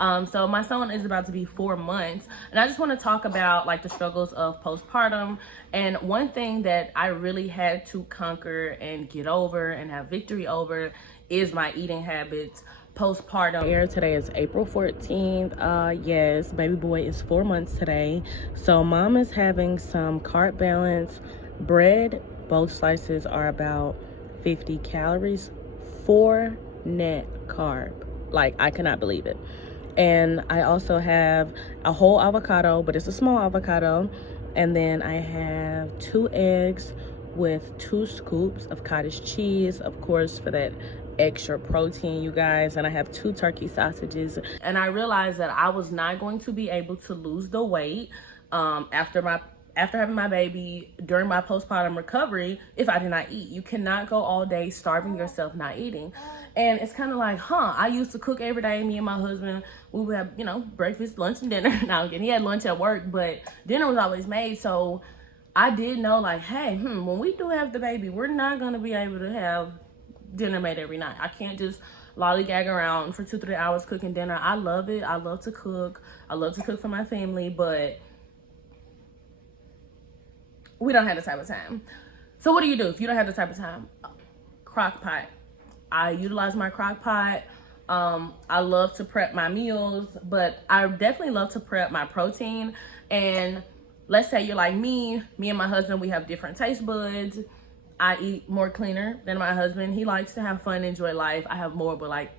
So my son is about to be 4 months, and I just want to talk about like the struggles of postpartum. And one thing that I really had to conquer and get over and have victory over is my eating habits postpartum. Here today is April 14th. Yes, baby boy is 4 months today. So mom is having some carb balance bread. Both slices are about 50 calories, 4 net carb. Like, I cannot believe it. And I also have a whole avocado, but it's a small avocado. And then I have 2 eggs with 2 scoops of cottage cheese, of course, for that extra protein, you guys. And I have 2 turkey sausages. And I realized that I was not going to be able to lose the weight after having my baby during my postpartum recovery if I did not eat. You cannot go all day starving yourself not eating. And it's kind of like, I used to cook every day. Me and my husband, we would have, breakfast, lunch, and dinner. Now again, he had lunch at work, but dinner was always made. So I did know, like, hey, when we do have the baby, we're not going to be able to have dinner made every night. I can't just lollygag around for 2-3 hours cooking dinner. I love it. I love to cook. I love to cook for my family, but we don't have the type of time. So what do you do if you don't have the type of time? Crock pot. I utilize my crock pot. I love to prep my meals, but I definitely love to prep my protein. And let's say you're like me and my husband, we have different taste buds. I eat more cleaner than my husband. He likes to have fun, enjoy life. I have more of a like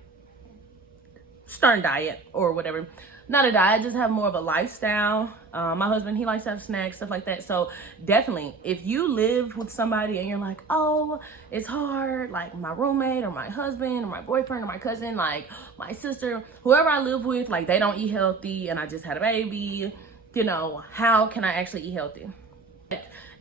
stern diet or whatever. Not a diet, just have more of a lifestyle. My husband, he likes to have snacks, stuff like that. So definitely, if you live with somebody and you're like, oh, it's hard, like my roommate or my husband or my boyfriend or my cousin, like my sister, whoever I live with, like they don't eat healthy and I just had a baby, how can I actually eat healthy?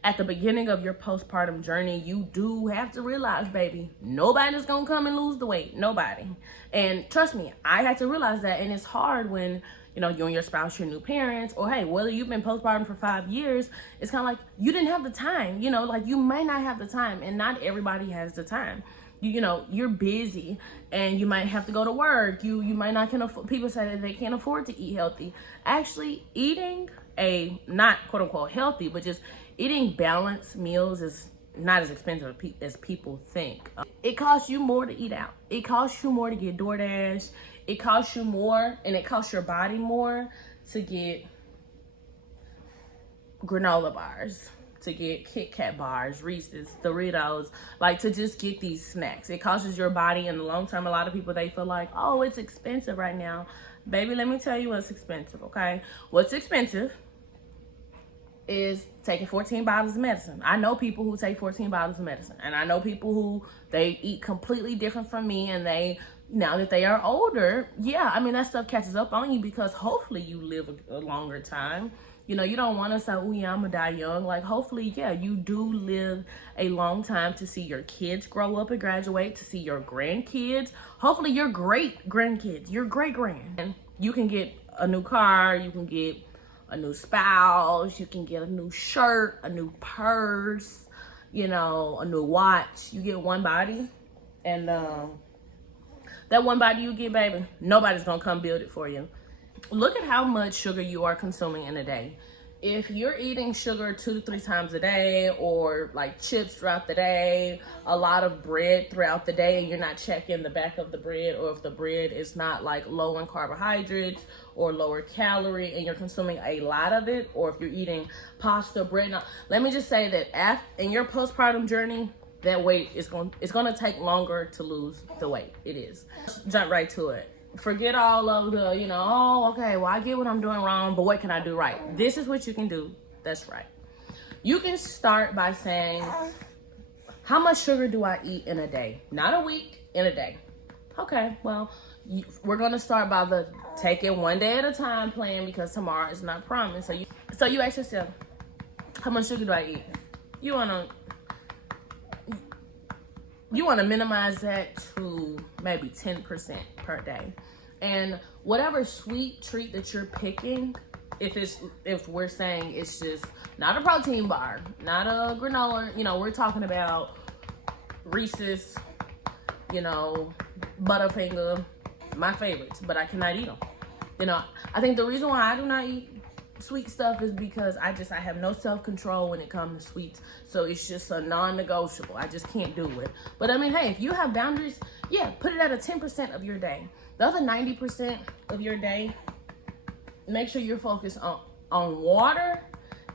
At the beginning of your postpartum journey, you do have to realize, baby, nobody's gonna come and lose the weight. Nobody. And trust me, I had to realize that. And it's hard when, you and your spouse, your new parents, or hey, whether you've been postpartum for 5 years, it's kind of like you didn't have the time, like you might not have the time, and not everybody has the time. You're busy and you might have to go to work. You might not can afford, people say that they can't afford to eat healthy. Actually, eating a not quote unquote healthy, but just eating balanced meals is not as expensive as people think. It costs you more to eat out. It costs you more to get DoorDash. It costs you more, and it costs your body more to get granola bars, to get Kit Kat bars, Reese's, Doritos, like to just get these snacks. It costs your body in the long term. A lot of people, they feel like, oh, it's expensive right now. Baby, let me tell you what's expensive, okay? What's expensive is taking 14 bottles of medicine. I know people who take 14 bottles of medicine, and I know people who they eat completely different from me, and now that they are older, that stuff catches up on you because hopefully you live a longer time. You don't want to say, oh yeah, I'm gonna die young. Like, hopefully, you do live a long time to see your kids grow up and graduate, to see your grandkids, hopefully your great grandkids, your great grand. And you can get a new car, you can get a new spouse, you can get a new shirt, a new purse, a new watch. You get one body, and that one body you get, baby, nobody's gonna come build it for you. Look at how much sugar you are consuming in a day. If you're eating sugar 2 to 3 times a day, or like chips throughout the day, a lot of bread throughout the day, and you're not checking the back of the bread, or if the bread is not like low in carbohydrates or lower calorie, and you're consuming a lot of it, or if you're eating pasta, bread. Now, let me just say that in your postpartum journey, that weight is going to take longer to lose the weight. It is. Jump right to it. Forget all of the, oh, okay, well, I get what I'm doing wrong, but what can I do right? This is what you can do that's right. You can start by saying, how much sugar do I eat in a day? Not a week, in a day. Okay, well, we're going to start by the take it one day at a time plan, because tomorrow is not promised. So you ask yourself, how much sugar do I eat? You want to minimize that to maybe 10% per day. And whatever sweet treat that you're picking, if we're saying it's just not a protein bar, not a granola, we're talking about Reese's, Butterfinger, my favorites, but I cannot eat them. You know, I think the reason why I do not eat sweet stuff is because I have no self-control when it comes to sweets. So it's just a non-negotiable. I just can't do it. But I mean, hey, if you have boundaries, yeah, put it at a 10% of your day. The other 90% of your day, make sure you're focused on water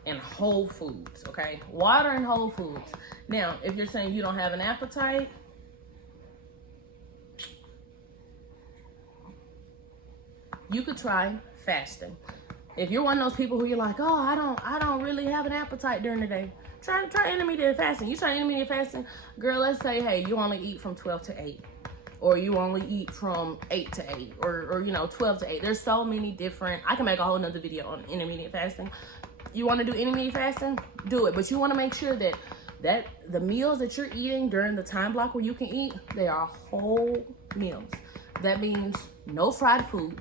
and whole foods, okay? Water and whole foods. Now, if you're saying you don't have an appetite, you could try fasting. If you're one of those people who you're like, oh, I don't really have an appetite during the day, try intermediate fasting. You try intermediate fasting, girl, let's say, hey, you only eat from 12 to 8. Or you only eat from 8 to 8, or you know, 12 to 8. There's so many different, I can make a whole nother video on intermediate fasting. You want to do intermediate fasting? Do it. But you want to make sure that the meals that you're eating during the time block where you can eat, they are whole meals. That means no fried food.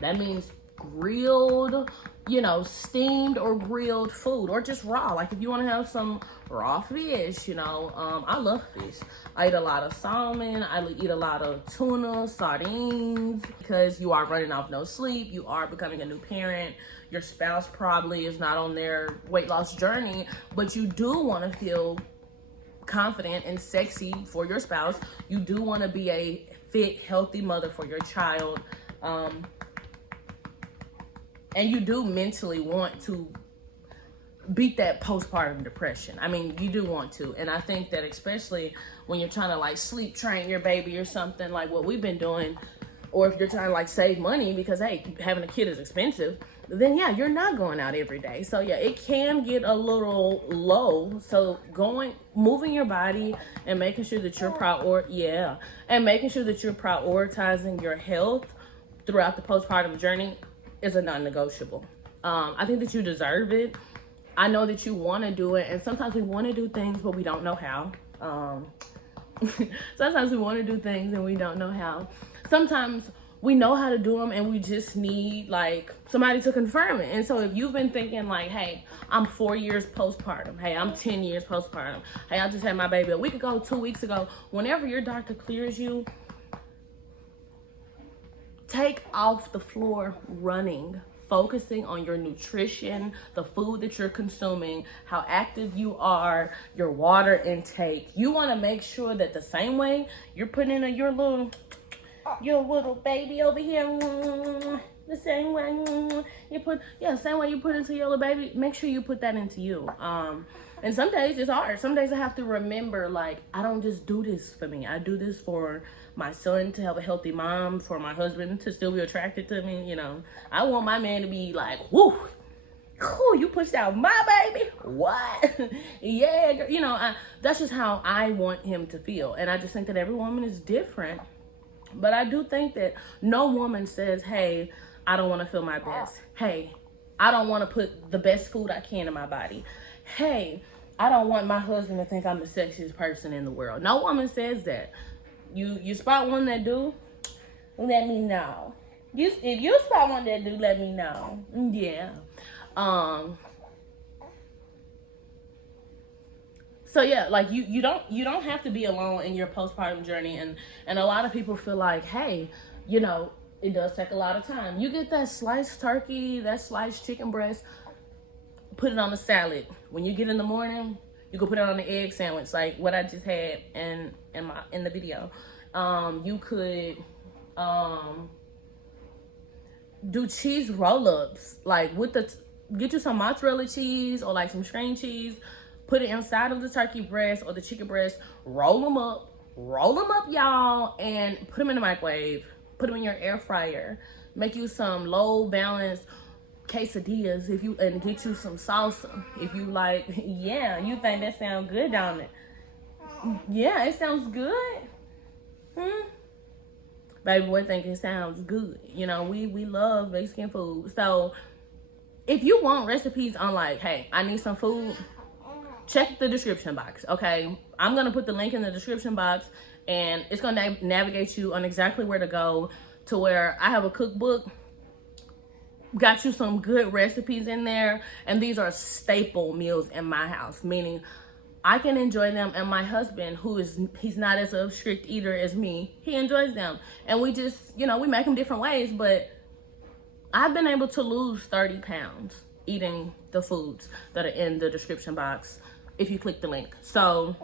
That means grilled, you know, steamed or grilled food, or just raw. Like if you want to have some raw fish, you know, I love fish. I eat a lot of salmon. I eat a lot of tuna, sardines, because you are running off no sleep. You are becoming a new parent. Your spouse probably is not on their weight loss journey, but you do want to feel confident and sexy for your spouse. You do want to be a fit, healthy mother for your child. And you do mentally want to beat that postpartum depression. I mean, you do want to. And I think that especially when you're trying to like sleep train your baby or something like what we've been doing, or if you're trying to like save money because, hey, having a kid is expensive, then yeah, you're not going out every day. So yeah, it can get a little low. So moving your body and making sure that you're prioritizing your health throughout the postpartum journey is a non-negotiable. I think that you deserve it. I know that you want to do it, and sometimes we want to do things, but we don't know how. Sometimes we want to do things and we don't know how. Sometimes we know how to do them and we just need like somebody to confirm it. And so if you've been thinking like, hey, I'm 4 years postpartum, hey, I'm 10 years postpartum, hey, I just had my baby a week ago, 2 weeks ago, whenever your doctor clears you, take off the floor running, focusing on your nutrition, the food that you're consuming, how active you are, your water intake. You want to make sure that the same way you're putting in your little baby over here, the same way same way you put into your little baby, make sure you put that into you. And some days it's hard. Some days I have to remember, like, I don't just do this for me. I do this for my son to have a healthy mom, for my husband to still be attracted to me. You know, I want my man to be like, whoo, you pushed out my baby. What? Yeah, you know, that's just how I want him to feel. And I just think that every woman is different. But I do think that no woman says, hey, I don't want to feel my best. Hey, I don't want to put the best food I can in my body. Hey, I don't want my husband to think I'm the sexiest person in the world. No woman says that. You spot one that do, let me know. If you spot one that do, let me know. Yeah. So yeah, like you don't have to be alone in your postpartum journey, and a lot of people feel like, hey, you know, it does take a lot of time. You get that sliced turkey, that sliced chicken breast, put it on a salad. When you get in the morning, you can put it on an egg sandwich, like what I just had in the video. You could do cheese roll-ups, like get you some mozzarella cheese or like some string cheese, put it inside of the turkey breast or the chicken breast, roll them up, y'all, and put them in the microwave, put them in your air fryer, make you some low balance quesadillas and get you some salsa if you like. Yeah, you think that sounds good, don't it? Yeah, it sounds good. Baby boy think it sounds good. You know, we love Mexican food. So if you want recipes on like, hey, I need some food, check the description box, okay? I'm gonna put the link in the description box, and it's gonna navigate you on exactly where to go, to where I have a cookbook, got you some good recipes in there, and these are staple meals in my house, meaning I can enjoy them, and my husband, he's not as a strict eater as me, he enjoys them. And we just, you know, we make them different ways, but I've been able to lose 30 pounds eating the foods that are in the description box if you click the link. So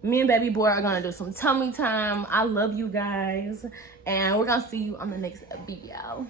me and baby boy are gonna do some tummy time. I love you guys, and we're gonna see you on the next video.